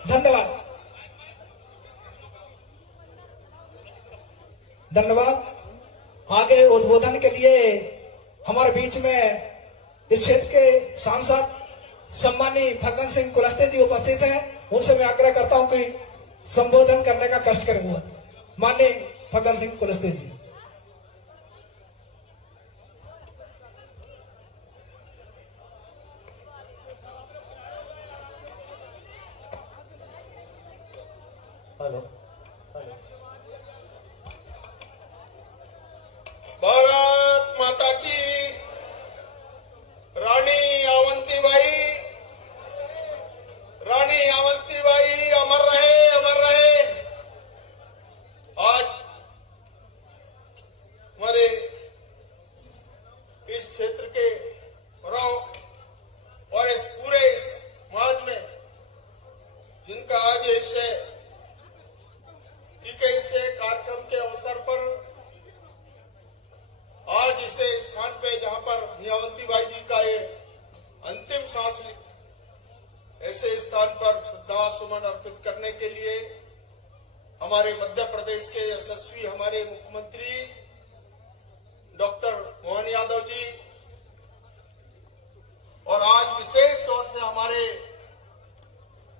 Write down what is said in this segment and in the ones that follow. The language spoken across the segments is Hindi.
धन्यवाद। धन्यवाद। आगे उद्बोधन के लिए हमारे बीच में इस क्षेत्र के सांसद सम्मानी फग्गन सिंह कुलस्ते जी उपस्थित हैं। उनसे मैं आग्रह करता हूं कि संबोधन करने का कष्ट करेंगे। माननीय फग्गन सिंह कुलस्ते जी। हेलो। भारत माता की। रानी अवंतीबाई, रानी अवंतीबाई अमर रहे, अमर रहे। आज हमारे इस क्षेत्र के और इस पूरे समाज में जिनका आज ऐसे कार्यक्रम के अवसर पर आज इसे स्थान पे जहां पर अवंतीबाई जी का ये अंतिम सांस ली, ऐसे स्थान पर श्रद्धा सुमन अर्पित करने के लिए हमारे मध्य प्रदेश के यशस्वी हमारे मुख्यमंत्री डॉक्टर मोहन यादव जी और आज विशेष तौर से हमारे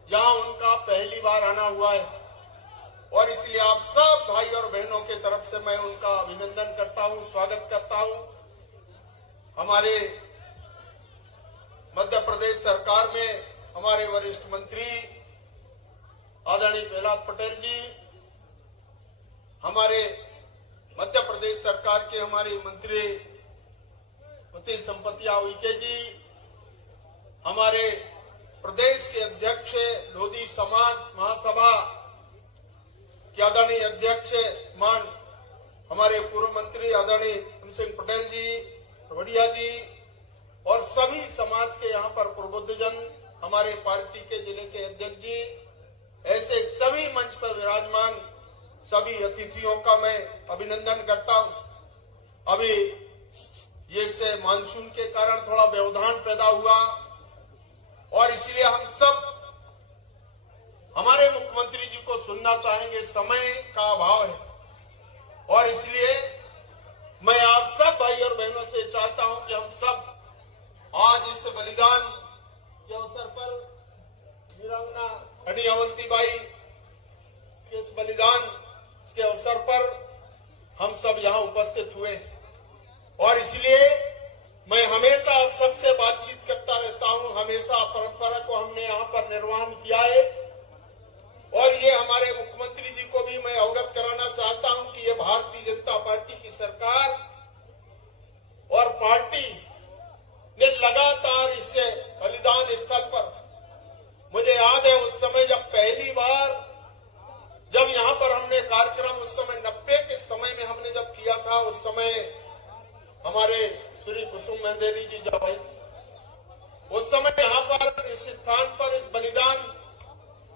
यहां उनका पहली बार आना हुआ है और इसलिए आप सब भाई और बहनों के तरफ से मैं उनका अभिनंदन करता हूं, स्वागत करता हूं। हमारे मध्य प्रदेश सरकार में हमारे वरिष्ठ मंत्री आदरणीय प्रहलाद पटेल जी, हमारे मध्य प्रदेश सरकार के हमारे मंत्री पति संपतिया उइके जी, हमारे प्रदेश के अध्यक्ष लोधी समाज महासभा के आदरणीय अध्यक्ष मान हमारे पूर्व मंत्री आदरणीय हम सिंह पटेल जी, बढ़िया जी और सभी समाज के यहाँ पर प्रबुद्धजन, हमारे पार्टी के जिले के अध्यक्ष जी, ऐसे सभी मंच पर विराजमान सभी अतिथियों का मैं अभिनंदन करता हूं। अभी ये से मानसून के कारण थोड़ा व्यवधान पैदा हुआ और इसलिए हम सब हमारे मुख्यमंत्री जी को सुनना चाहेंगे, समय का अभाव है और इसलिए मैं आप सब भाई और बहनों से चाहता हूं कि हम सब आज इस बलिदान के अवसर पर वीरांगना रानी अवंतीबाई के इस बलिदान के अवसर पर हम सब यहां उपस्थित हुए और इसलिए मैं हमेशा आप सबसे बातचीत करता रहता हूं। हमेशा परंपरा को हमने यहां पर निर्वहन किया है और ये हमारे मुख्यमंत्री जी को भी मैं अवगत कराना चाहता हूं कि ये भारतीय जनता पार्टी की सरकार और पार्टी ने लगातार इससे बलिदान स्थल पर, मुझे याद है उस समय जब पहली बार जब यहां पर हमने कार्यक्रम उस समय 90 के समय में हमने जब किया था, उस समय हमारे श्री कुसुम मेहंदेरी जी जब आई थी, उस समय यहां पर इस स्थान पर, इस बलिदान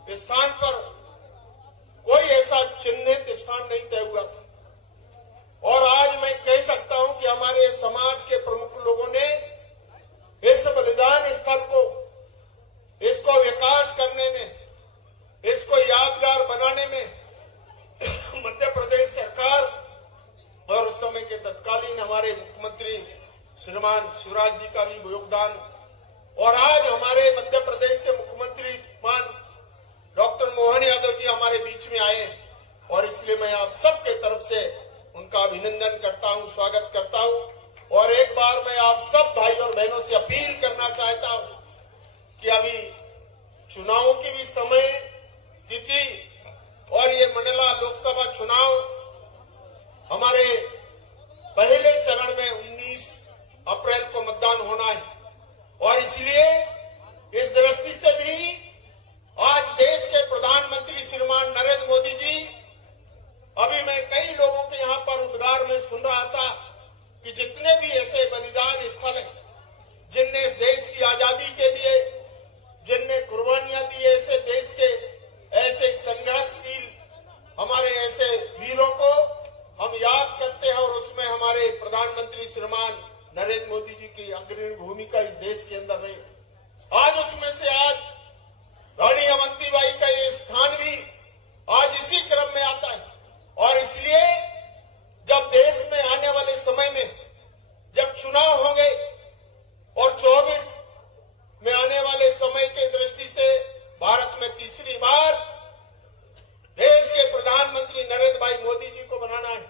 स्थान पर कोई ऐसा चिन्हित स्थान नहीं तय हुआ था और आज मैं कह सकता हूं कि हमारे समाज के प्रमुख लोगों ने इस बलिदान स्थल को, इसको विकास करने में, इसको यादगार बनाने में मध्य प्रदेश सरकार और उस समय के तत्कालीन हमारे मुख्यमंत्री श्रीमान शिवराज जी का भी योगदान और आज हमारे मध्य प्रदेश के मुख्यमंत्री मान डॉक्टर मोहन यादव जी हमारे बीच में आए और इसलिए मैं आप सबके तरफ से उनका अभिनंदन करता हूं, स्वागत करता हूं और एक बार मैं आप सब भाई और बहनों से अपील करना चाहता हूं कि अभी चुनावों की भी समय तिथि और ये मंडला लोकसभा चुनाव हमारे पहले चरण में 19 अप्रैल को मतदान होना है और इसलिए इस दृष्टि से भी आज देश के प्रधानमंत्री श्रीमान नरेंद्र मोदी जी, अभी मैं कई लोगों के यहाँ पर उद्गार में सुन रहा था कि जितने भी ऐसे बलिदान स्थल हैं जिनने इस देश की आजादी के लिए जिनने कुर्बानियां दी, ऐसे देश के ऐसे संघर्षशील हमारे ऐसे वीरों को हम याद करते हैं और उसमें हमारे प्रधानमंत्री श्रीमान नरेंद्र मोदी जी की अग्रणी भूमिका इस देश के अंदर रही। आज उसमें से आज रानी अवंतीबाई का ये स्थान भी आज इसी क्रम में आता है। और इसलिए जब देश में आने वाले समय में जब चुनाव होंगे और 24 में आने वाले समय के दृष्टि से भारत में तीसरी बार देश के प्रधानमंत्री नरेंद्र भाई मोदी जी को बनाना है,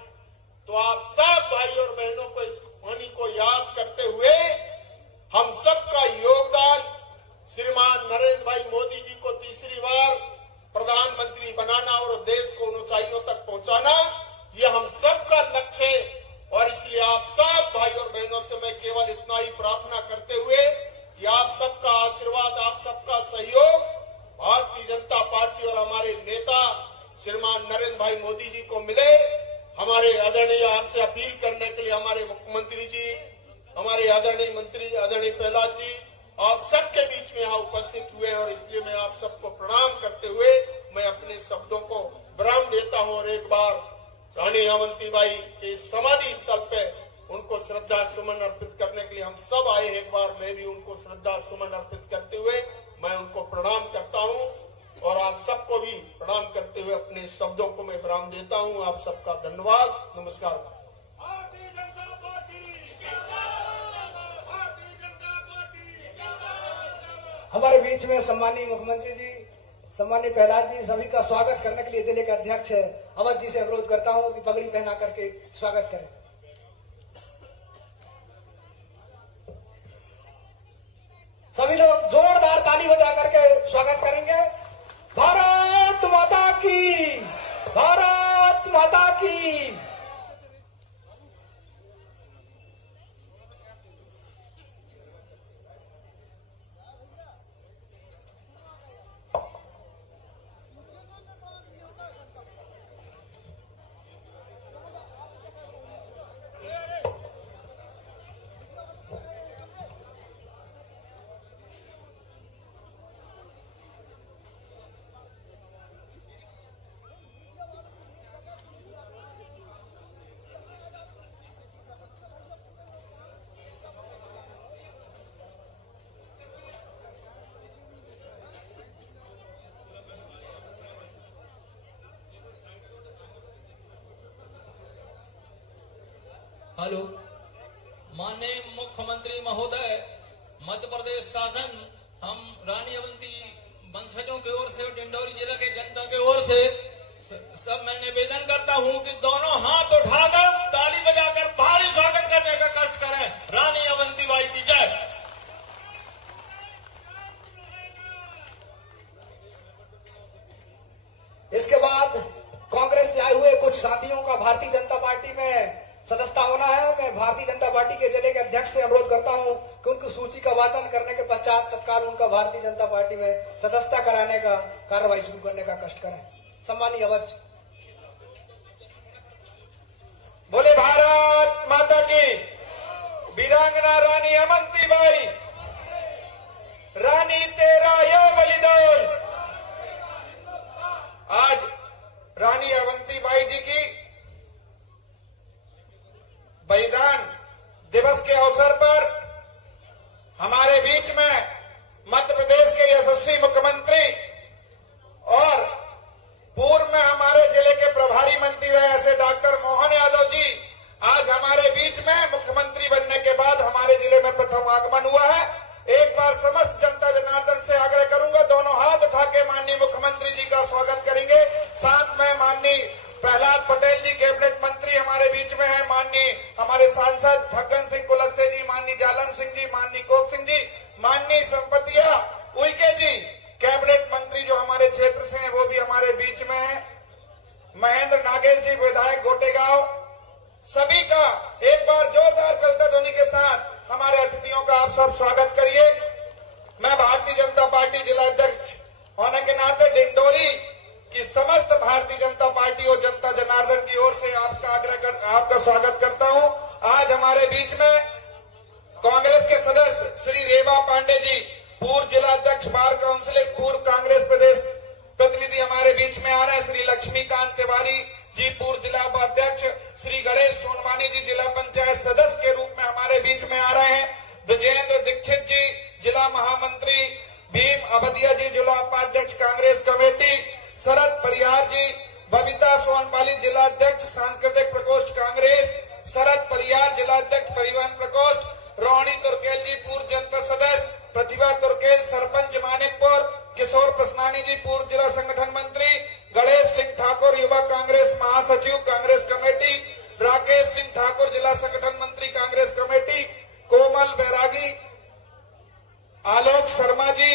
तो आप सब भाई और बहनों को इस कहानी को याद करते हुए हम सबका योगदान श्रीमान नरेंद्र भाई मोदी जी को तीसरी बार प्रधानमंत्री बनाना और देश को उन ऊंचाइयों तक पहुंचाना, ये हम सबका लक्ष्य है। और इसलिए आप सब भाई और बहनों से मैं केवल इतना ही प्रार्थना करते हुए कि आप सबका आशीर्वाद, आप सबका सहयोग भारतीय जनता पार्टी और हमारे नेता श्रीमान नरेंद्र भाई मोदी जी को मिले। हमारे आदरणीय आपसे अपील करने के लिए हमारे मुख्यमंत्री जी, हमारे आदरणीय मंत्री आदरणीय प्रहलाद जी, आप सबके बीच में यहाँ उपस्थित हुए और इसलिए मैं आप सबको प्रणाम करते हुए मैं अपने शब्दों को विराम देता हूँ। और एक बार रानी अवंतीबाई के समाधि स्थल पे उनको श्रद्धा सुमन अर्पित करने के लिए हम सब आए। एक बार मैं भी उनको श्रद्धा सुमन अर्पित करते हुए मैं उनको प्रणाम करता हूँ और आप सबको भी प्रणाम करते हुए अपने शब्दों को मैं विराम देता हूँ। आप सबका धन्यवाद, नमस्कार। Bharatiya Janata party Bharatiya Janata party. हमारे बीच में सम्मानीय मुख्यमंत्री जी, सम्मानीय प्रहलाद जी, सभी का स्वागत करने के लिए जिले के अध्यक्ष अवध जी से अनुरोध करता हूं कि पगड़ी पहना करके स्वागत करें। सभी लोग जोरदार ताली बजा करके स्वागत करेंगे। भारत माता की, भारत माता की। हेलो, माननीय मुख्यमंत्री महोदय, मध्य प्रदेश शासन हम रानी अवंती वंशजों की ओर से, डिंडौरी जिला के जनता की ओर से सब मैं निवेदन करता हूं कि दोनों हाथ उठाकर ताली बजाकर भारी स्वागत करने का कष्ट करें। रानी अवंतीबाई की जय। इसके बाद कांग्रेस से आए हुए कुछ साथियों का भारतीय जनता पार्टी में सदस्यता होना है। मैं भारतीय जनता पार्टी के जिले के अध्यक्ष से अनुरोध करता हूं कि उनकी सूची का वाचन करने के पश्चात तत्काल उनका भारतीय जनता पार्टी में सदस्यता कराने का कार्रवाई शुरू करने का कष्ट करें। सम्मानीय अवध। बोले भारत माता की। वीरांगना रानी अवंतीबाई, रानी तेरा ये बलिदान। आज रानी अवंतीबाई जी की बलिदान दिवस के अवसर पर हमारे बीच में मध्य प्रदेश के यशस्वी मुख्यमंत्री और पूर्व में हमारे जिले के प्रभारी मंत्री रहे ऐसे डॉक्टर मोहन यादव जी आज हमारे बीच में मुख्यमंत्री बनने के बाद हमारे जिले में प्रथम आगमन हुआ है। एक बार समस्त जनता जनार्दन से आग्रह करूंगा, दोनों हाथ उठा के माननीय मुख्यमंत्री जी का स्वागत करेंगे। साथ में माननीय प्रहलाद पटेल जी कैबिनेट मंत्री हमारे बीच में है, माननीय हमारे सांसद भगन सिंह कुलस्ते जी, माननीय जालम सिंह जी, माननीय कोक सिंह जी, माननीय संपतिया उइके जी कैबिनेट मंत्री जो हमारे क्षेत्र से हैं वो भी हमारे बीच में है, महेंद्र नागेश जी विधायक गोटेगांव, सभी का एक बार जोरदार कलता ध्वनि के साथ हमारे अतिथियों का आप सब स्वागत करिए। मैं भारतीय जनता पार्टी जिला अध्यक्ष होने के नाते डिंडौरी की समस्त भारतीय जनता पार्टी और जनता जनार्दन की ओर से आपका स्वागत करता हूं। आज हमारे बीच में कांग्रेस के सदस्य श्री रेवा पांडे जी, पूर्व जिला अध्यक्ष बार काउंसिल, पूर्व कांग्रेस प्रदेश प्रतिनिधि हमारे बीच में आ रहे हैं। श्री लक्ष्मीकांत तिवारी जी, पूर्व जिला उपाध्यक्ष, श्री गणेश सोनवानी जी जिला पंचायत सदस्य के रूप में हमारे बीच में आ रहे हैं। ब्रजेंद्र दीक्षित जी जिला महामंत्री, भीम अवधिया जी जिला उपाध्यक्ष प्रतिभा तुर्केश सरपंच मानिकपुर, किशोर प्रसनानी जी पूर्व जिला संगठन मंत्री, गणेश सिंह ठाकुर युवा कांग्रेस महासचिव कांग्रेस कमेटी, राकेश सिंह ठाकुर जिला संगठन मंत्री कांग्रेस कमेटी, कोमल बैरागी, आलोक शर्मा जी,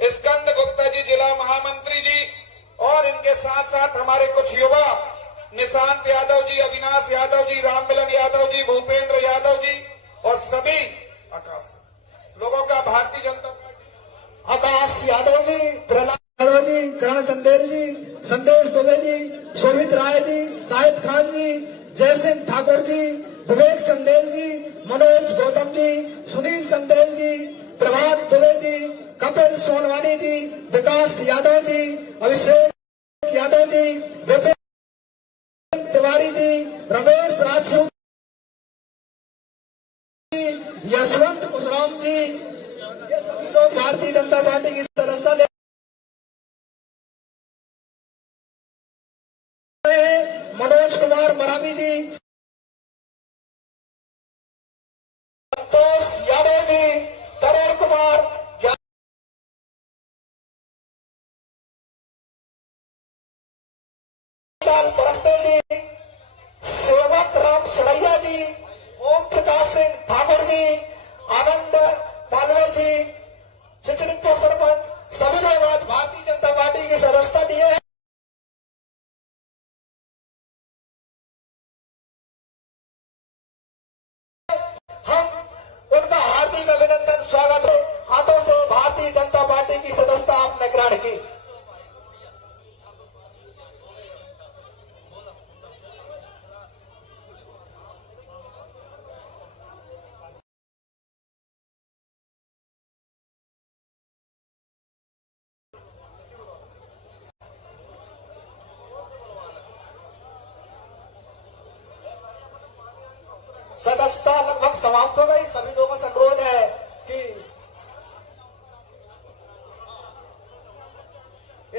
स्कंद गुप्ता जी जिला महामंत्री जी, और इनके साथ साथ हमारे कुछ युवा निशांत यादव जी, अविनाश यादव जी, राममिलन यादव जी, भूपेंद्र यादव जी और सभी आकाश लोगों का भारतीय जनता पार्टी आकाश यादव जी, प्रहलाद यादव जी, करण चंदेल जी, संदेश दुबे जी, शोभित राय जी, शाहिद खान जी, जयसिंह ठाकुर जी, विवेक चंदेल जी, मनोज गौतम जी, सुनील चंदेल जी, प्रभात दुबे जी, कपिल सोनवानी जी, विकास यादव जी, अभिषेक यादव जी, विपिन तिवारी जी, रमेश राजपूत जी, यशवंत कुशराम जी, ये सभी लोग भारतीय जनता पार्टी की सदस्यता ले मनोज कुमार मरावी जी, संतोष यादव जी, तरुण कुमार लाल परस्ते जी, सेवक राम सरैया जी, ओम प्रकाश सिंह ठाकुर जी, आनंद पालवे जी, चिचरिकपुर सरपंच, सभी लोग आज भारतीय जनता पार्टी की सदस्यता लिए हैं। हम उनका हार्दिक अभिनंदन स्वागत है। हाथों से भारतीय जनता पार्टी की सदस्यता आपने ग्रहण की। सदस्यता लगभग समाप्त हो गई। सभी लोगों से अनुरोध है कि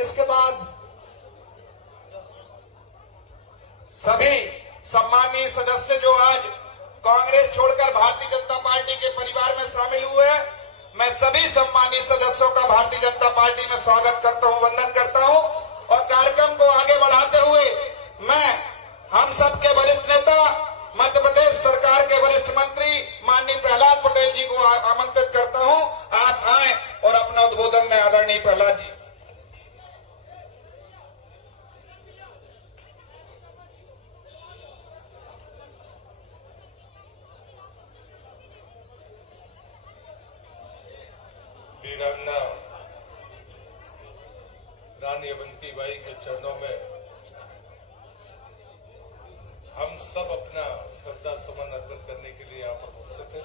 इसके बाद सभी सम्मानीय सदस्य जो आज कांग्रेस छोड़कर भारतीय जनता पार्टी के परिवार में शामिल हुए हैं, मैं सभी सम्मानीय सदस्यों का भारतीय जनता पार्टी में स्वागत करता हूं, वंदन करता हूं और कार्यक्रम को आगे बढ़ाते हुए मैं हम सबके वरिष्ठ नेता मध्य प्रदेश सरकार के वरिष्ठ मंत्री माननीय प्रहलाद पटेल जी को आमंत्रित करता हूं। आप आए और अपना उद्बोधन दें। आदरणीय प्रहलाद जी। वीरांगना रानी अवंतीबाई के चरणों में हम सब अपना श्रद्धा सुमन अर्पित करने के लिए यहाँ पर उपस्थित हैं।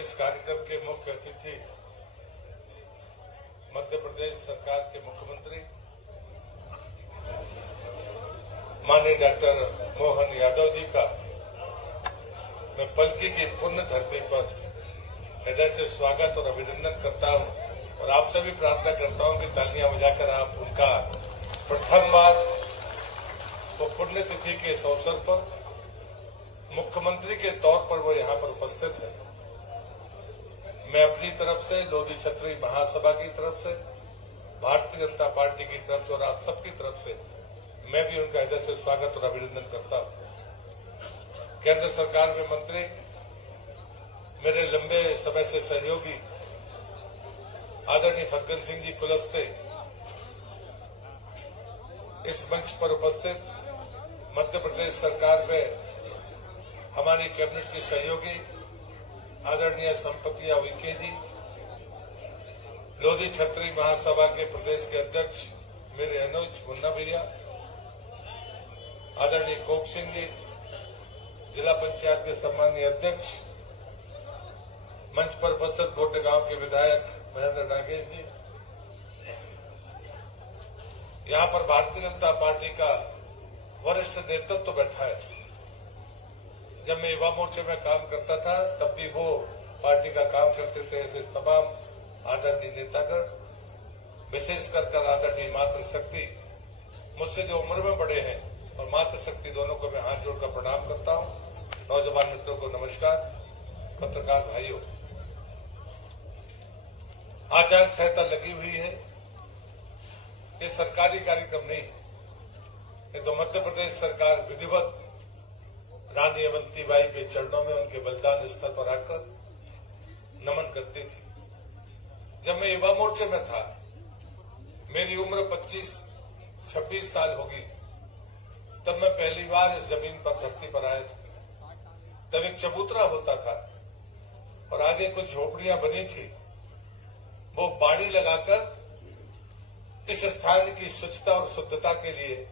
इस कार्यक्रम के मुख्य अतिथि मध्य प्रदेश सरकार के मुख्यमंत्री माननीय डॉक्टर मोहन यादव जी का मैं पलकी की पुण्य धरती पर हृदय से स्वागत और अभिनंदन करता हूं और आपसे भी प्रार्थना करता हूं कि तालियां बजाकर आप उनका प्रथम बार वो पुण्यतिथि के इस अवसर पर मुख्यमंत्री के तौर पर वो यहाँ पर उपस्थित है। मैं अपनी तरफ से लोधी क्षत्रिय महासभा की तरफ से, भारतीय जनता पार्टी की तरफ से और आप सबकी तरफ से मैं भी उनका हृदय से स्वागत और अभिनंदन करता हूं। केंद्र सरकार में मंत्री, मेरे लंबे समय से सहयोगी आदरणीय फग्गन सिंह जी कुलस्ते इस मंच पर उपस्थित, मध्य प्रदेश सरकार में हमारी कैबिनेट की सहयोगी आदरणीय संपतिया उइके जी, लोधी क्षत्रिय महासभा के प्रदेश के अध्यक्ष मेरे अनुज मुन्ना भैया, आदरणीय कोक सिंह जी, जिला पंचायत के सम्मानीय अध्यक्ष, मंच पर उपस्थित गोटे गांव के विधायक महेंद्र नागेश जी, यहाँ पर भारतीय जनता पार्टी का वरिष्ठ नेतृत्व बैठा है। जब मैं युवा मोर्चे में काम करता था तब भी वो पार्टी का काम करते थे। ऐसे तमाम आदरणीय नेतागण, विशेषकर आदरणीय मातृशक्ति, मुझसे जो उम्र में बड़े हैं और मातृशक्ति, दोनों को मैं हाथ जोड़कर प्रणाम करता हूं। नौजवान मित्रों को नमस्कार। पत्रकार भाइयों, आचार संहिता लगी हुई है, ये सरकारी कार्यक्रम नहीं है। ये तो मध्य प्रदेश सरकार विधिवत रानी अवंतीबाई के चरणों में उनके बलिदान स्थल पर आकर नमन करती थी। जब मैं युवा मोर्चे में था, मेरी उम्र 25-26 साल होगी, तब मैं पहली बार इस जमीन पर धरती पर आया था। तब एक चबूतरा होता था और आगे कुछ झोपड़ियां बनी थी। वो बाड़ी लगाकर इस स्थान की स्वच्छता और शुद्धता के लिए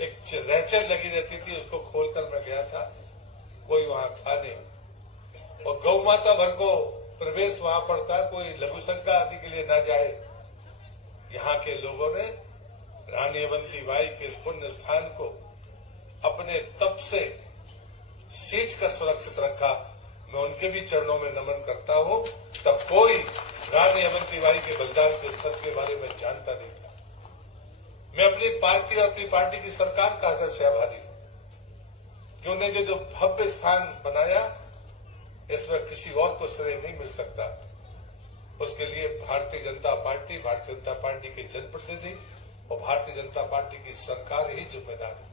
एक रैचर लगी रहती थी, उसको खोलकर मैं गया था। कोई वहां था नहीं और गौ माता भर को प्रवेश वहां पर था, कोई लघु शंका आदि के लिए न जाए। यहाँ के लोगों ने रानी अवंतीबाई के इस पुण्य स्थान को अपने तप से सींच कर सुरक्षित रखा। मैं उनके भी चरणों में नमन करता हूँ। तब कोई रानी अवंतीबाई के बलिदान के स्थल के बारे में जानता नहीं था। मैं अपनी पार्टी और अपनी पार्टी की सरकार का हृदय से आभारी हूं कि उन्हें जो भव्य स्थान बनाया, इसमें किसी और को श्रेय नहीं मिल सकता। उसके लिए भारतीय जनता पार्टी के जनप्रतिनिधि और भारतीय जनता पार्टी की सरकार ही जिम्मेदार है।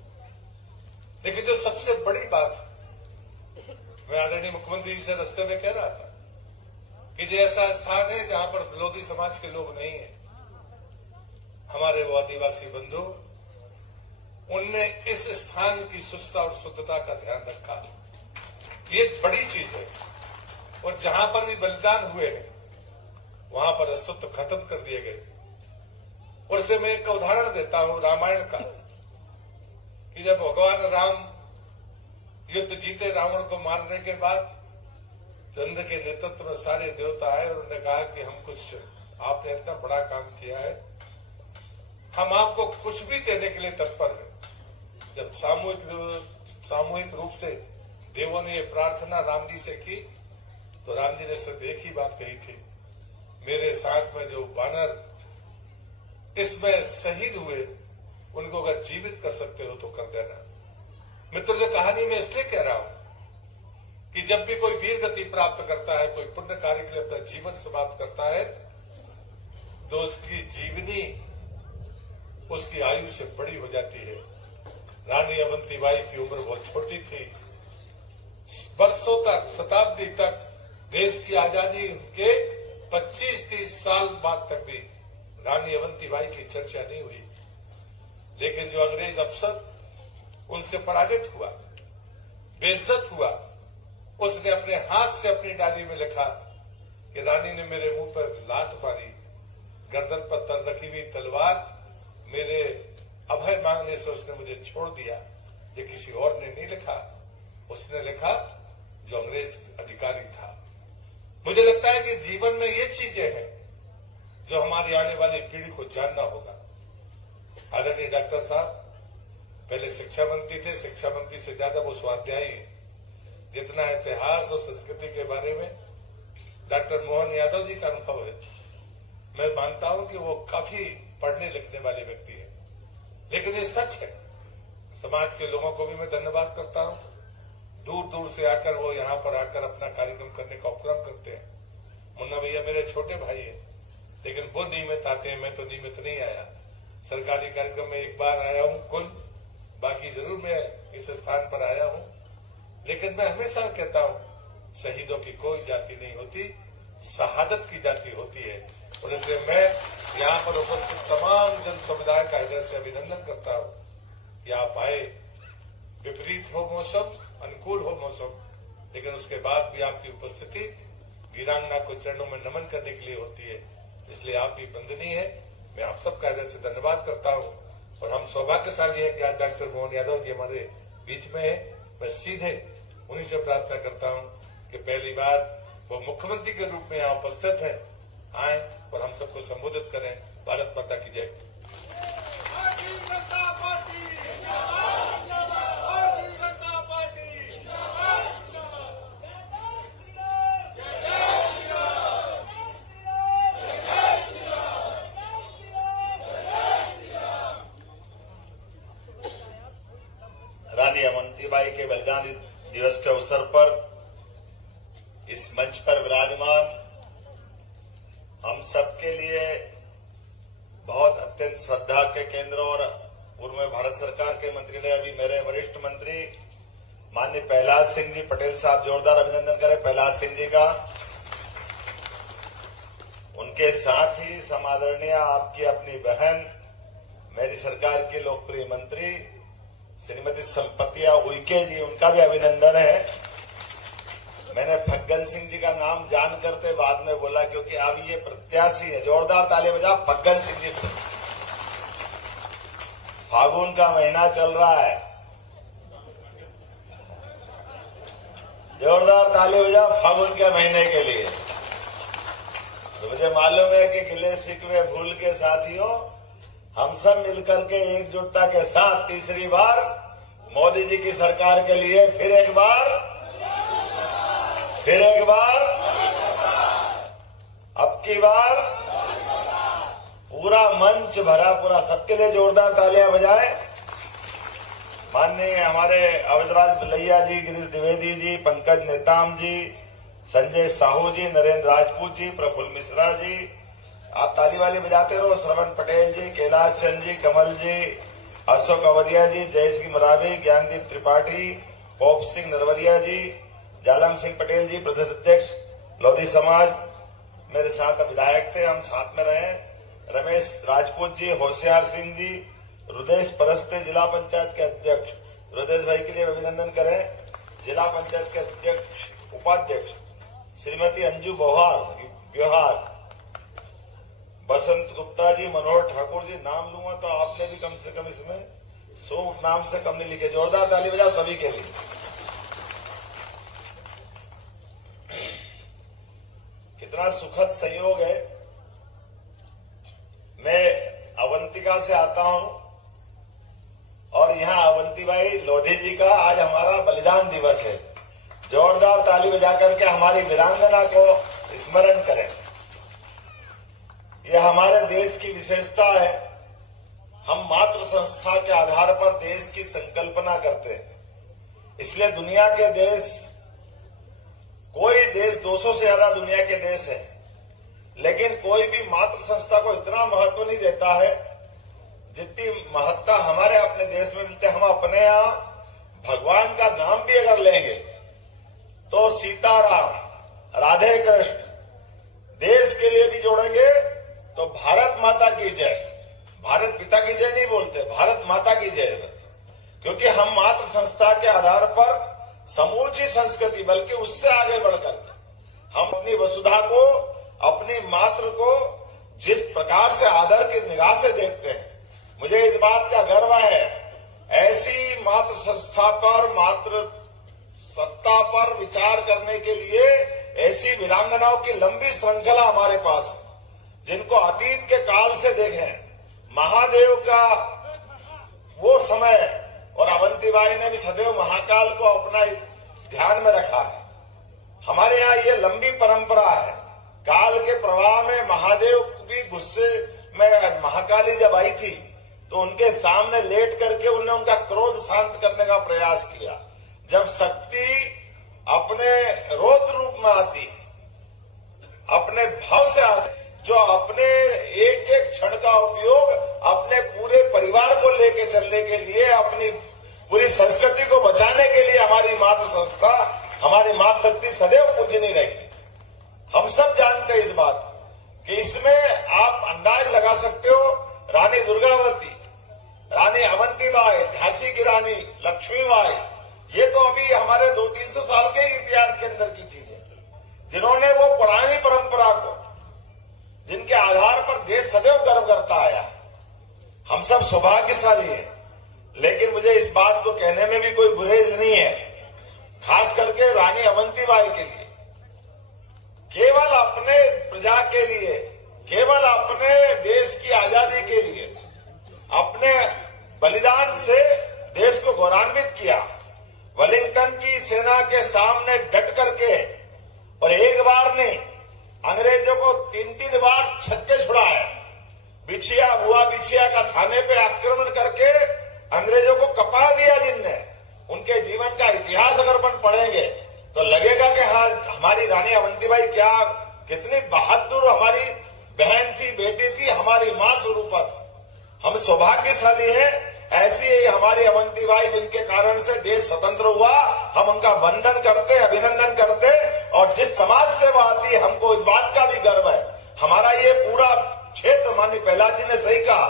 लेकिन जो सबसे बड़ी बात, मैं आदरणीय मुख्यमंत्री जी से रास्ते में कह रहा था कि जो ऐसा स्थान है जहां पर लोधी समाज के लोग नहीं है, हमारे वो आदिवासी बंधु, उनने इस स्थान की स्वच्छता और शुद्धता का ध्यान रखा। ये बड़ी चीज है। और जहां पर भी बलिदान हुए हैं, वहां पर अस्तित्व खत्म कर दिए गए। और इससे मैं एक उदाहरण देता हूं रामायण का, कि जब भगवान राम युद्ध जीते रावण को मारने के बाद, चंद्र के नेतृत्व में सारे देवता आए और उन्होंने कहा कि हम कुछ, आपने इतना बड़ा काम किया है, हम आपको कुछ भी देने के लिए तत्पर हैं। जब सामूहिक रूप से देवों ने ये प्रार्थना राम जी से की, तो राम जी ने सिर्फ एक ही बात कही थी, मेरे साथ में जो वानर इसमें शहीद हुए, उनको अगर जीवित कर सकते हो तो कर देना। मित्रों, जो कहानी मैं इसलिए कह रहा हूं कि जब भी कोई वीर गति प्राप्त करता है, कोई पुण्य कार्य के लिए अपना जीवन समाप्त करता है, तो उसकी जीवनी उसकी आयु से बड़ी हो जाती है। रानी अवंतीबाई की उम्र बहुत छोटी थी। वर्षों तक, शताब्दी तक, देश की आजादी के 25-30 साल बाद तक भी रानी अवंतीबाई की चर्चा नहीं हुई। लेकिन जो अंग्रेज अफसर उनसे पराजित हुआ, बेइज्जत हुआ, उसने अपने हाथ से अपनी डायरी में लिखा कि रानी ने मेरे मुंह पर लात मारी, गर्दन पर तल रखी हुई तलवार, मेरे अभय मांगने से उसने मुझे छोड़ दिया। ये किसी और ने नहीं लिखा, उसने लिखा जो अंग्रेज अधिकारी था। मुझे लगता है कि जीवन में ये चीजें हैं जो हमारी आने वाली पीढ़ी को जानना होगा। आदरणीय डॉक्टर साहब पहले शिक्षा मंत्री थे, शिक्षा मंत्री से ज्यादा वो स्वाध्यायी है। जितना इतिहास और संस्कृति के बारे में डॉक्टर मोहन यादव जी का अनुभव है, मैं मानता हूं कि वो काफी पढ़ने लिखने वाले व्यक्ति है। लेकिन ये सच है, समाज के लोगों को भी मैं धन्यवाद करता हूं। दूर दूर से आकर वो यहाँ पर आकर अपना कार्यक्रम करने का उपक्रम करते हैं। मुन्ना भैया मेरे छोटे भाई हैं, लेकिन वो नियमित आते हैं, मैं तो नियमित नहीं आया। सरकारी कार्यक्रम में एक बार आया हूँ कुल, बाकी जरूर मैं इस स्थान पर आया हूँ। लेकिन मैं हमेशा कहता हूँ, शहीदों की कोई जाति नहीं होती, शहादत की जाति होती है। और इसलिए मैं यहाँ पर उपस्थित तमाम जन समुदाय का हृदय से अभिनंदन करता हूँ कि आप आए। विपरीत हो मौसम, अनुकूल हो मौसम, लेकिन उसके बाद भी आपकी उपस्थिति वीरांगना को चरणों में नमन करने के लिए होती है। इसलिए आप भी वंदनीय है। मैं आप सबका हृदय से धन्यवाद करता हूँ। और हम सौभाग्यशाली है कि आज डॉक्टर मोहन यादव जी हमारे बीच में है। मैं सीधे उन्हीं से प्रार्थना करता हूँ कि पहली बार वो मुख्यमंत्री के रूप में यहाँ उपस्थित है, आए और हम सबको संबोधित करें। भारत माता की जय। रानी अवंतीबाई के बलिदान दिवस के अवसर पर इस मंच पर विराजमान हम सबके लिए बहुत अत्यंत श्रद्धा के केंद्र और पूर्व में भारत सरकार के मंत्री रहे अभी मेरे वरिष्ठ मंत्री माननीय प्रहलाद सिंह जी पटेल साहब, जोरदार अभिनंदन करें प्रहलाद सिंह जी का। उनके साथ ही समादरणीय आपकी अपनी बहन मेरी सरकार की लोकप्रिय मंत्री श्रीमती संपतिया उइके जी, उनका भी अभिनंदन है। मैंने फग्गन सिंह जी का नाम जान करते बाद में बोला क्योंकि अब ये प्रत्याशी है। जोरदार ताली बजा फग्गन सिंह जी। फागुन का महीना चल रहा है, जोरदार ताली बजा फागुन के महीने के लिए। तो मुझे मालूम है कि गिले शिकवे भूल के साथियों हम सब मिलकर के एकजुटता के साथ तीसरी बार मोदी जी की सरकार के लिए फिर एक बार अब की बार पूरा मंच भरा पूरा, सबके लिए जोरदार तालियां बजाएं। माननीय हमारे अवधराज भलैया जी, गिरीश द्विवेदी जी, पंकज नेताम जी, संजय साहू जी, नरेंद्र राजपूत जी, प्रफुल्ल मिश्रा जी, आप ताली वाली बजाते रहो। श्रवण पटेल जी, कैलाश चंद जी, कमल जी, अशोक अवधिया जी, जय सिंह मरावी, ज्ञानदीप त्रिपाठी, पोप सिंह नरवरिया जी, जालम सिंह पटेल जी, प्रदेश अध्यक्ष लोधी समाज, मेरे साथ विधायक थे, हम साथ में रहे। रमेश राजपूत जी, होशियार सिंह जी, रुदेश परस्ते जिला पंचायत के अध्यक्ष, रुदेश भाई के लिए अभिनंदन करें। जिला पंचायत के अध्यक्ष उपाध्यक्ष श्रीमती अंजू ब्योहार, बसंत गुप्ता जी, मनोहर ठाकुर जी, नाम लूंगा तो आपने भी कम से कम इसमें 100 नाम से कम नहीं लिखे। जोरदार ताली बजा सभी के लिए। कितना सुखद संयोग है। मैं अवंतिका से आता हूं और यहां अवंतीबाई लोधी जी का आज हमारा बलिदान दिवस है। जोरदार ताली बजा करके हमारी वीरांगना को स्मरण करें। यह हमारे देश की विशेषता है। हम मातृ संस्था के आधार पर देश की संकल्पना करते हैं। इसलिए दुनिया के देश, कोई देश 200 से ज्यादा दुनिया के देश है, लेकिन कोई भी मातृ संस्था को इतना महत्व नहीं देता है जितनी महत्ता हमारे अपने देश में मिलते। हम अपने यहां भगवान का नाम भी अगर लेंगे तो सीताराम, राधे कृष्ण, देश के लिए भी जोड़ेंगे तो भारत माता की जय, भारत पिता की जय नहीं बोलते, भारत माता की जय, क्योंकि हम मातृ संस्था के आधार पर समूची संस्कृति बल्कि उससे आगे बढ़कर हम अपनी वसुधा को, अपनी मातृ को जिस प्रकार से आदर की निगाह से देखते हैं, मुझे इस बात का गर्व है। ऐसी मातृ संस्था पर, मातृ सत्ता पर विचार करने के लिए ऐसी वीरांगनाओं की लंबी श्रृंखला हमारे पास है, जिनको अतीत के काल से देखें। महादेव का वो समय और अवंतीबाई ने भी सदैव महाकाल को अपना ध्यान में रखा है। हमारे यहाँ ये लंबी परंपरा है। काल के प्रवाह में महादेव भी गुस्से में, महाकाली जब आई थी तो उनके सामने लेट करके उन्होंने उनका क्रोध शांत करने का प्रयास किया। जब शक्ति अपने रौद्र रूप में आती, अपने भाव से आती, जो अपने एक एक क्षण का उपयोग अपने पूरे परिवार को लेके चलने के लिए, अपनी पूरी संस्कृति को बचाने के लिए हमारी मातृ संस्था, हमारी मातृ शक्ति सदैव पूजनीय रही। हम सब जानते हैं इस बात कि इसमें आप अंदाज लगा सकते हो। रानी दुर्गावती, रानी अवंतीबाई, झांसी की रानी लक्ष्मीबाई, ये तो अभी हमारे 200-300 साल के इतिहास के अंदर की चीज है, जिन्होंने वो पुरानी परंपरा को, जिनके आधार पर देश सदैव गर्व करता आया। हम सब सौभाग्यशाली हैं। लेकिन मुझे इस बात को कहने में भी कोई गुरेज नहीं है, खास करके रानी अवंतीबाई के लिए, केवल अपने प्रजा के लिए, केवल अपने देश की आजादी के लिए अपने बलिदान से देश को गौरवान्वित किया। वेलिंगटन की सेना के सामने डट करके, और एक बार नहीं, अंग्रेजों को 3-3 बार छक्के छुड़ाए। बिछिया का थाने पे आक्रमण करके अंग्रेजों को कपा दिया, जिनने उनके जीवन का इतिहास अगर अपन पढ़े अवंतीबाई क्या कितनी बहादुर हमारी बहन थी, बेटी थी, हमारी मां स्वरूपा थी। हम सौभाग्यशाली हैं, ऐसी हमारी अवंतीबाई जिनके कारण से देश स्वतंत्र हुआ। हम उनका वंदन करते, अभिनंदन करते, और जिस समाज से वो आती है हमको इस बात का भी गर्व है। हमारा ये पूरा क्षेत्र, माननीय प्रहलाद जी ने सही कहा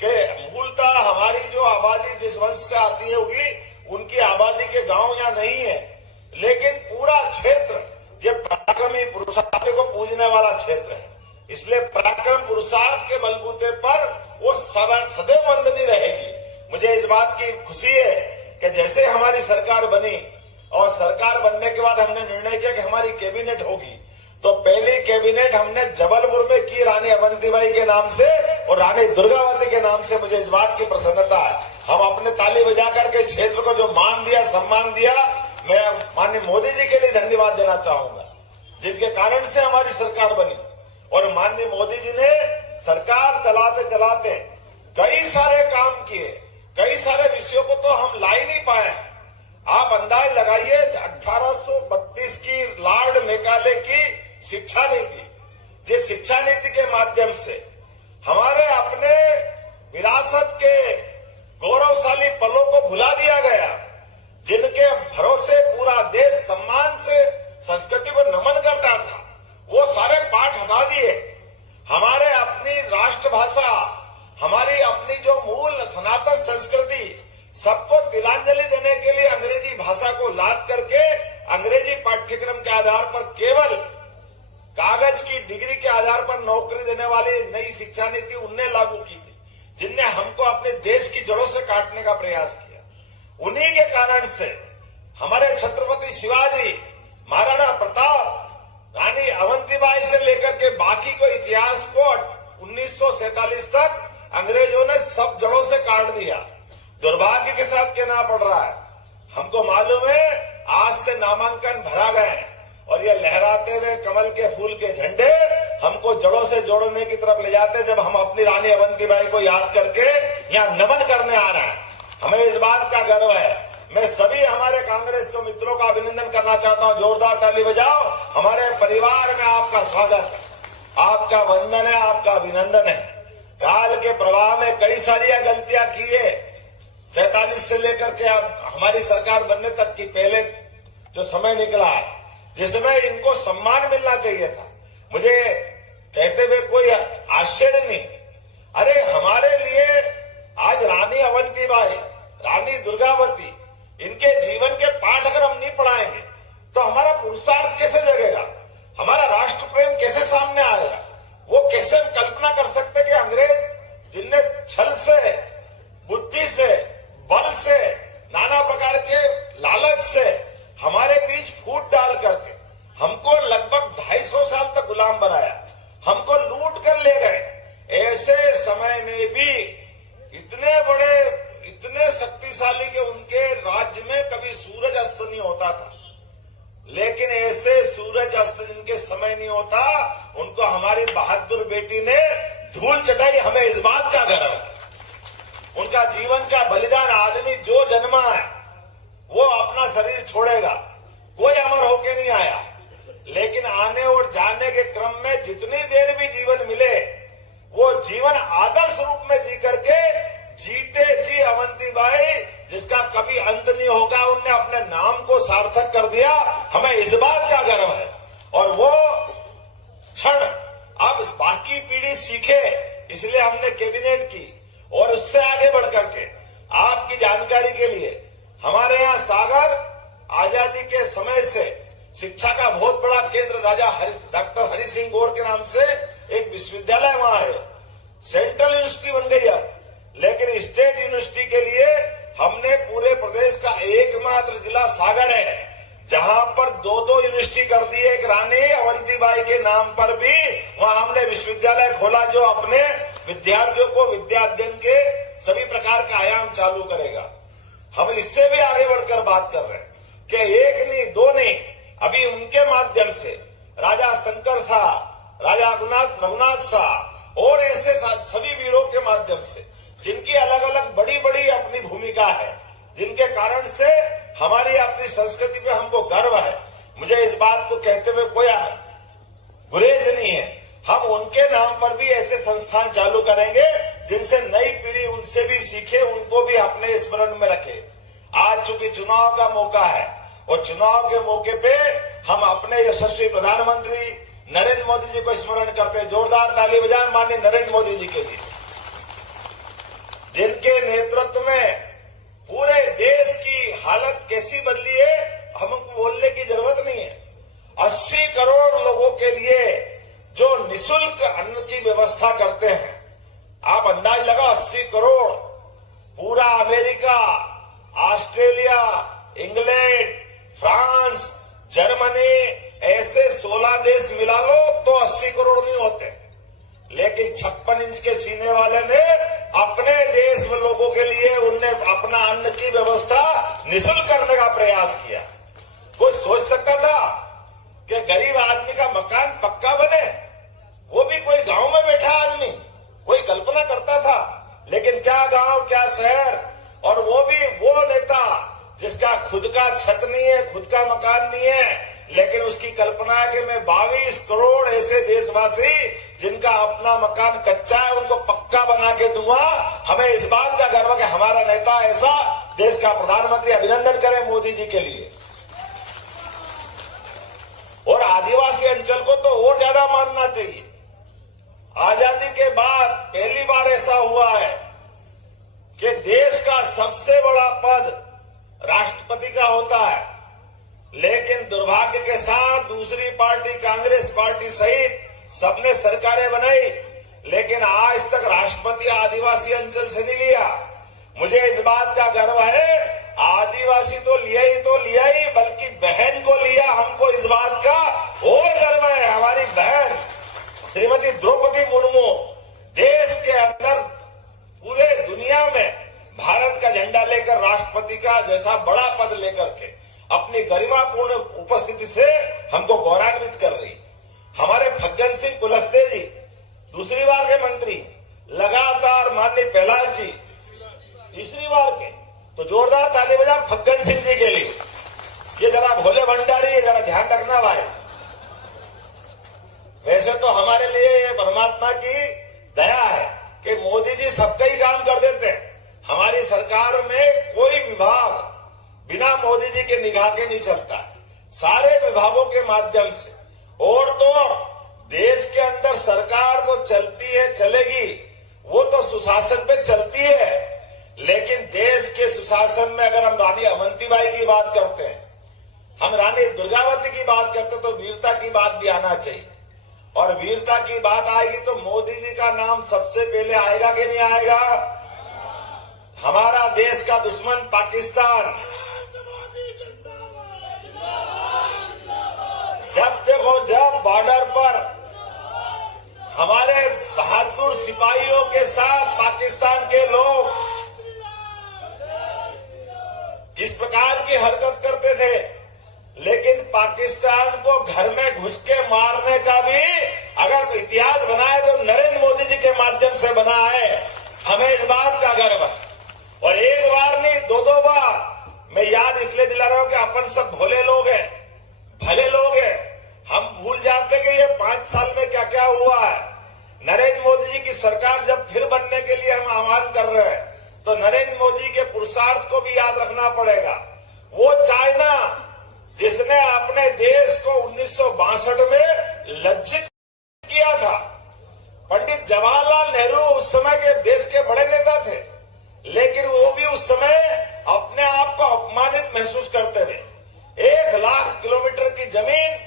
कि मूलतः हमारी जो आबादी जिस वंश से आती होगी उनकी आबादी के गांव यहाँ नहीं है, लेकिन पूरा क्षेत्र ये पराक्रमी पुरुषार्थ को पूजने वाला क्षेत्र है। इसलिए पराक्रम पुरुषार्थ के बलबूते पर वो सदैव वंदनीय रहेगी। मुझे इस बात की खुशी है कि जैसे हमारी सरकार बनी और सरकार बनने के बाद हमने निर्णय किया कि हमारी कैबिनेट होगी, तो पहली कैबिनेट हमने जबलपुर में की रानी अवंतीबाई के नाम से और रानी दुर्गावती के नाम से। मुझे इस बात की प्रसन्नता है। हम अपने ताली बजा करके क्षेत्र को जो मान दिया, सम्मान दिया, मैं माननीय मोदी जी के लिए धन्यवाद देना चाहूंगा, जिनके कारण से हमारी सरकार बनी। और माननीय मोदी जी ने सरकार चलाते चलाते कई सारे काम किए, कई सारे विषयों को तो हम ला ही नहीं पाए। आप अंदाज लगाइए, 1832 की लॉर्ड मेकाले की शिक्षा नीति, जिस शिक्षा नीति के माध्यम से हमारे अपने विरासत के गौरवशाली पलों को भुला दिया गया, जिनके भरोसे पूरा देश सम्मान से संस्कृति को नमन करता था, वो सारे पाठ हटा दिए। हमारे अपनी राष्ट्रभाषा, हमारी अपनी जो मूल सनातन संस्कृति, सबको तिलांजलि देने के लिए अंग्रेजी भाषा को लाद करके अंग्रेजी पाठ्यक्रम के आधार पर केवल कागज की डिग्री के आधार पर नौकरी देने वाली नई शिक्षा नीति उनने लागू की थी, जिनने हमको अपने देश की जड़ों से काटने का प्रयास किया। उन्हीं के कारण से हमारे छत्रपति शिवाजी, महाराणा प्रताप, रानी अवंतीबाई से लेकर के बाकी को इतिहास को 1947 तक अंग्रेजों ने सब जड़ों से काट दिया। दुर्भाग्य के साथ कहना पड़ रहा है, हमको मालूम है आज से नामांकन भरा गए और ये लहराते हुए कमल के फूल के झंडे हमको जड़ों से जोड़ने की तरफ ले जाते, जब हम अपनी रानी अवंतीबाई को याद करके यहाँ नमन करने आ रहे हैं। हमें इस बात का गर्व है। मैं सभी हमारे कांग्रेस के मित्रों का अभिनंदन करना चाहता हूं। जोरदार ताली बजाओ। हमारे परिवार में आपका स्वागत, आपका वंदन है, आपका अभिनंदन है। काल के प्रवाह में कई सारी गलतियां की है, 47 से लेकर के अब हमारी सरकार बनने तक की पहले जो समय निकला है, जिसमें इनको सम्मान मिलना चाहिए था। मुझे कहते हुए कोई आश्चर्य नहीं। अरे हमारे लिए आज रानी अवंतीबाई, रानी दुर्गावती, इनके जीवन के पाठ अगर हम नहीं पढ़ाएंगे तो हमारा पुरुषार्थ कैसे जगेगा, हमारा राष्ट्र प्रेम कैसे सामने आएगा? वो कैसे हम कल्पना कर सकते कि अंग्रेज जिनने छल से, बुद्धि से, बल से, नाना प्रकार के लालच से हमारे बीच फूट डाल करके हमको लगभग 250 साल तक गुलाम बनाया, हमको लूट कर ले गए। ऐसे समय में भी इतने बड़े, इतने शक्तिशाली के उनके राज्य में कभी सूरज अस्त नहीं होता था, लेकिन ऐसे सूरज अस्त जिनके समय नहीं होता, उनको हमारी बहादुर बेटी ने धूल चटाई। हमें इस बात का गर्व है। उनका जीवन का बलिदान, आदमी जो जन्मा है वो अपना शरीर छोड़ेगा, कोई अमर होके नहीं आया, लेकिन आने और जाने के क्रम में जितनी देर भी जीवन मिले वो जीवन आदर्श रूप में जी करके जीते जी अवंतीबाई, जिसका कभी अंत नहीं होगा, उनने अपने नाम को सार्थक कर दिया। हमें इस बात का गर्व है। और वो क्षण अब बाकी पीढ़ी सीखे, इसलिए हमने कैबिनेट की। और उससे आगे बढ़ करके आपकी जानकारी के लिए, हमारे यहाँ सागर आजादी के समय से शिक्षा का बहुत बड़ा केंद्र राजा डॉक्टर हरि सिंह गौर के नाम से एक विश्वविद्यालय वहां है, सेंट्रल यूनिवर्सिटी बन गई अब। लेकिन स्टेट यूनिवर्सिटी के लिए हमने पूरे प्रदेश का एकमात्र जिला सागर है जहां पर 2-2 यूनिवर्सिटी कर दी। एक रानी अवंतीबाई के नाम पर भी वहां हमने विश्वविद्यालय खोला, जो अपने विद्यार्थियों को विद्या अध्ययन के सभी प्रकार का आयाम चालू करेगा। हम इससे भी आगे बढ़कर बात कर रहे हैं कि एक नहीं, दो नहीं, अभी उनके माध्यम से राजा शंकर शाह, राजा रघुनाथ शाह और ऐसे सभी वीरों के माध्यम से, जिनकी अलग अलग बड़ी बड़ी अपनी भूमिका है, जिनके कारण से हमारी अपनी संस्कृति पे हमको गर्व है। मुझे इस बात को कहते हुए कोई गुरेज नहीं है। हम उनके नाम पर भी ऐसे संस्थान चालू करेंगे जिनसे नई पीढ़ी उनसे भी सीखे, उनको भी अपने स्मरण में रखे। आज चूंकि चुनाव का मौका है और चुनाव के मौके पे हम अपने यशस्वी प्रधानमंत्री नरेंद्र मोदी जी को स्मरण करते हैं। जोरदार ताली बजाएं माननीय नरेंद्र मोदी जी के लिए, जिनके नेतृत्व में पूरे देश की हालत कैसी बदली है हमको बोलने की जरूरत नहीं है। 80 करोड़ लोगों के लिए जो निशुल्क अन्न की व्यवस्था करते हैं, आप अंदाज लगा 80 करोड़, पूरा America, Australia, England, France, Germany, ऐसे 16 देश मिला लो तो 80 करोड़ नहीं होते। लेकिन 56 इंच के सीने वाले ने अपने देश में लोगों के लिए उनने अपना अन्न की व्यवस्था निःशुल्क करने का प्रयास किया। कोई सोच सकता था कि गरीब आदमी का मकान पक्का बने, वो भी कोई गांव में बैठा आदमी, कोई कल्पना करता था? लेकिन क्या गांव क्या शहर, और वो भी वो नेता जिसका खुद का छत नहीं है, खुद का मकान नहीं है, लेकिन उसकी कल्पना है कि मैं 22 करोड़ ऐसे देशवासी जिनका अपना मकान कच्चा है उनको पक्का बना के दूंगा। हमें इस बात का गर्व है कि हमारा नेता ऐसा, देश का प्रधानमंत्री, अभिनंदन करें मोदी जी के लिए। और आदिवासी अंचल को तो और ज्यादा मानना चाहिए। आजादी के बाद पहली बार ऐसा हुआ है कि देश का सबसे बड़ा पद राष्ट्रपति का होता है, लेकिन दुर्भाग्य के साथ दूसरी पार्टी कांग्रेस पार्टी सहित सबने सरकारें बनाई, लेकिन आज तक राष्ट्रपति आदिवासी अंचल से नहीं लिया। मुझे इस बात का गर्व है, आदिवासी तो लिया ही बल्कि बहन को लिया। हमको इस बात का और गर्व है। हमारी बहन श्रीमती द्रौपदी मुर्मू देश के अंदर पूरे दुनिया में भारत का झंडा लेकर राष्ट्रपति का जैसा बड़ा पद लेकर के अपनी गरिमापूर्ण उपस्थिति से हमको गौरवान्वित कर रही। हमारे फग्गन सिंह कुलस्ते जी दूसरी बार के मंत्री, लगातार माननीय प्रहलाद जी तीसरी बार के, तो जोरदार ताली बजा फग्गन सिंह जी के लिए। ये जरा भोले भंडारी, ये जरा ध्यान रखना भाई। वैसे तो हमारे लिए ये परमात्मा की दया है कि मोदी जी सबका ही काम कर देते हैं। हमारी सरकार में कोई विभाग बिना मोदी जी के निगाह के नहीं चलता है, सारे विभागों के माध्यम से। और तो देश के अंदर सरकार तो चलती है, चलेगी, वो तो सुशासन पे चलती है, लेकिन देश के सुशासन में अगर हम रानी अवंतीबाई की बात करते हैं, हम रानी दुर्गावती की बात करते हैं, तो वीरता की बात भी आना चाहिए। और वीरता की बात आएगी तो मोदी जी का नाम सबसे पहले आएगा कि नहीं आएगा? हमारा देश का दुश्मन पाकिस्तान, जब देखो जब बॉर्डर पर हमारे बहादुर सिपाहियों के साथ पाकिस्तान के लोग इस प्रकार की हरकत करते थे, लेकिन पाकिस्तान को घर में घुस के मारने का भी अगर इतिहास बना है तो नरेंद्र मोदी जी के माध्यम से बना है। हमें इस बात का गर्व है। और एक बार नहीं, दो बार। मैं याद इसलिए दिला रहा हूं कि अपन सब भोले लोग हैं, भले लोग हैं। हम भूल जाते कि ये 5 साल में क्या क्या हुआ है। नरेंद्र मोदी जी की सरकार जब फिर बनने के लिए हम आह्वान कर रहे हैं, तो नरेंद्र मोदी के पुरुषार्थ को भी याद रखना पड़ेगा। वो चाइना जिसने अपने देश को 1962 में लज्जित किया था, पंडित जवाहरलाल नेहरू उस समय के देश के बड़े नेता थे, लेकिन वो भी उस समय अपने आप को अपमानित महसूस करते थे। 1 लाख किलोमीटर की जमीन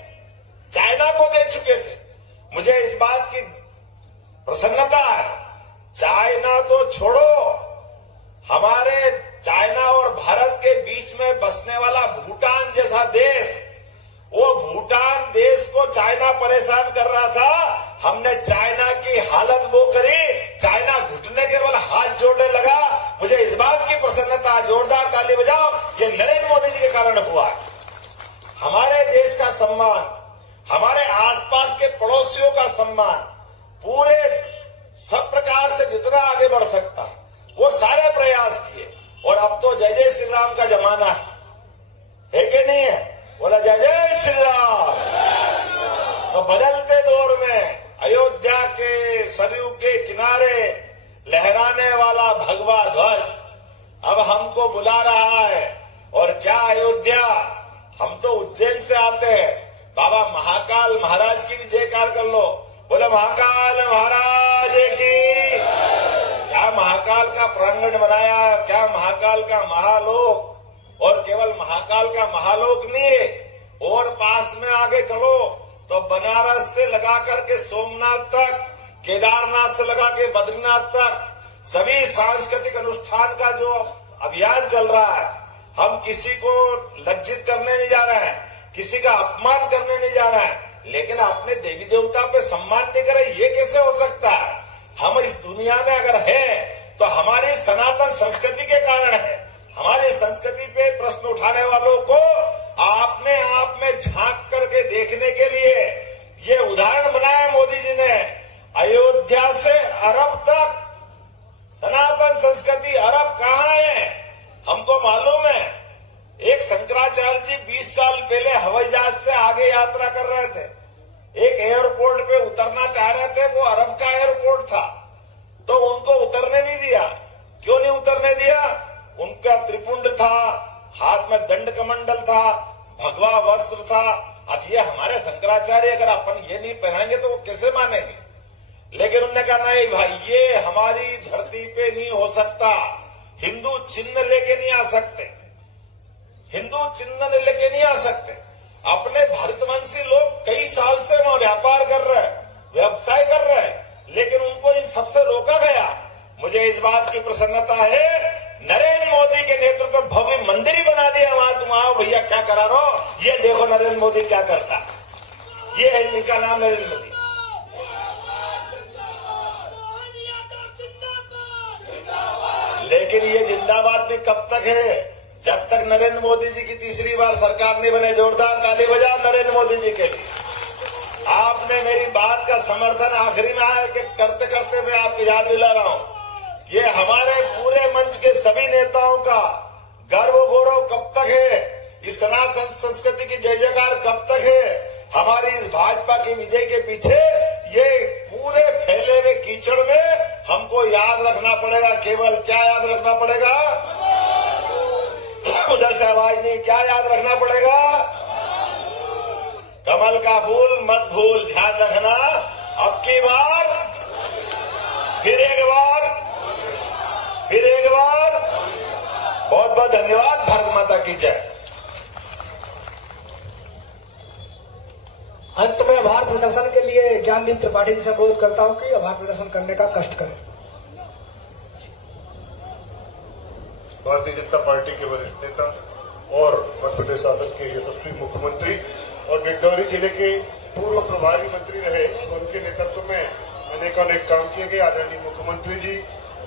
चाइना को दे चुके थे। मुझे इस बात की प्रसन्नता है, चाइना तो छोड़ो, हमारे चाइना और भारत के बीच में बसने वाला भूटान जैसा देश, वो भूटान देश को चाइना परेशान कर रहा था। हमने चाइना की हालत वो करी, चाइना घुटने के बल हाथ जोड़ने लगा। मुझे इस बात की प्रसन्नता, जोरदार ताली बजाओ, ये नरेंद्र मोदी जी के कारण हुआ। हमारे देश का सम्मान, हमारे आसपास के पड़ोसियों का सम्मान, पूरे सब प्रकार से जितना आगे बढ़ सकता वो सारे प्रयास किए। और अब तो जय जय श्री राम का जमाना है कि नहीं है? बोला जय जय श्री राम। तो बदलते दौर वाला भगवा ध्वज अब हमको बुला रहा है। और क्या अयोध्या, हम तो उज्जैन से आते हैं, बाबा महाकाल महाराज की भी जयकार कर लो, बोले महाकाल महाराज की। क्या महाकाल का प्रांगण बनाया, क्या महाकाल का महालोक। और केवल महाकाल का महालोक नहीं है, और पास में आगे चलो तो बनारस से लगा करके सोमनाथ तक, केदारनाथ से लगा के बद्रीनाथ तक सभी सांस्कृतिक अनुष्ठान का जो अभियान चल रहा है, हम किसी को लज्जित करने नहीं जा रहे हैं, किसी का अपमान करने नहीं जा रहे हैं, लेकिन अपने देवी देवता पे सम्मान नहीं करें, ये कैसे हो सकता है। हम इस दुनिया में अगर हैं तो हमारी सनातन संस्कृति के कारण है। हमारी संस्कृति पे प्रश्न उठाने वालों को अपने आप में झांक करके देखने के लिए ये उदाहरण बनाया मोदी जी ने। अयोध्या से अरब तक सनातन संस्कृति, अरब कहाँ है हमको मालूम है। एक शंकराचार्य जी 20 साल पहले हवाई जहाज से आगे यात्रा कर रहे थे, एक एयरपोर्ट पे उतरना चाह रहे थे, वो अरब का एयरपोर्ट था, तो उनको उतरने नहीं दिया। क्यों नहीं उतरने दिया? उनका त्रिपुंड था, हाथ में दंड कमंडल था, भगवा वस्त्र था। अब ये हमारे शंकराचार्य अगर अपन ये नहीं पहनाएंगे तो वो कैसे मानेंगे। लेकिन उन्होंने कहा नहीं भाई, ये हमारी धरती पे नहीं हो सकता, हिंदू चिन्ह लेके नहीं आ सकते, हिंदू चिन्ह लेके नहीं आ सकते। अपने भारतवंशी लोग कई साल से वहां व्यापार कर रहे हैं, व्यवसाय कर रहे हैं, लेकिन उनको इन सबसे रोका गया। मुझे इस बात की प्रसन्नता है, नरेंद्र मोदी के नेतृत्व में भव्य मंदिर ही बना दिया वहां। तुम आओ भैया, क्या करा रहे हो, ये देखो नरेंद्र मोदी क्या करता है। ये है इनका नाम, नरेंद्र मोदी। लेकिन ये जिंदाबाद भी कब तक है? जब तक नरेंद्र मोदी जी की तीसरी बार सरकार नहीं बने। जोरदार ताली बजाओ नरेंद्र मोदी जी के लिए। आपने मेरी बात का समर्थन आखिरी में आया कि करते करते मैं आपको याद दिला रहा हूं, ये हमारे पूरे मंच के सभी नेताओं का गर्व गौरव कब तक है, इस सनातन संस्कृति की जय जयकार कब तक है। हमारी इस भाजपा की विजय के पीछे ये पूरे फैले हुए कीचड़ में हमको याद रखना पड़ेगा। केवल क्या याद रखना पड़ेगा? उधर से आवाज नहीं, क्या याद रखना पड़ेगा? कमल का फूल मत भूल, ध्यान रखना। अब की बार फिर एक बार बहुत बहुत धन्यवाद। भारत माता की जय। अंत में आभार प्रदर्शन के लिए ज्ञानदीप त्रिपाठी जी से अनुरोध करता हूं कि आभार प्रदर्शन करने का कष्ट करें। भारतीय जनता पार्टी के वरिष्ठ नेता और मध्य प्रदेश शासन के यशस्वी मुख्यमंत्री और डिंडौरी जिले के पूर्व प्रभारी मंत्री रहे, उनके नेतृत्व में अनेक काम किए गए। आदरणीय मुख्यमंत्री जी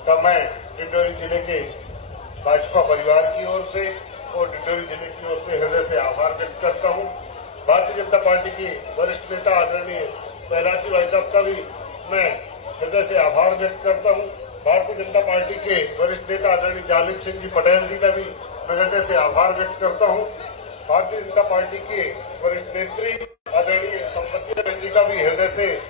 का मैं डिंडौरी जिले के भाजपा परिवार की ओर से और डिंडौरी जिले की ओर से हृदय से आभार व्यक्त करता हूं। भारतीय जनता पार्टी के वरिष्ठ नेता आदरणीय प्रहलाद जी भाई साहब का भी मैं हृदय से आभार व्यक्त करता हूं। भारतीय जनता पार्टी के वरिष्ठ नेता आदरणीय जालिम सिंह जी पटेल जी का भी मैं हृदय से आभार व्यक्त करता हूं। भारतीय जनता पार्टी के वरिष्ठ नेत्री आदरणीय संपत्ति बहन जी का भी हृदय से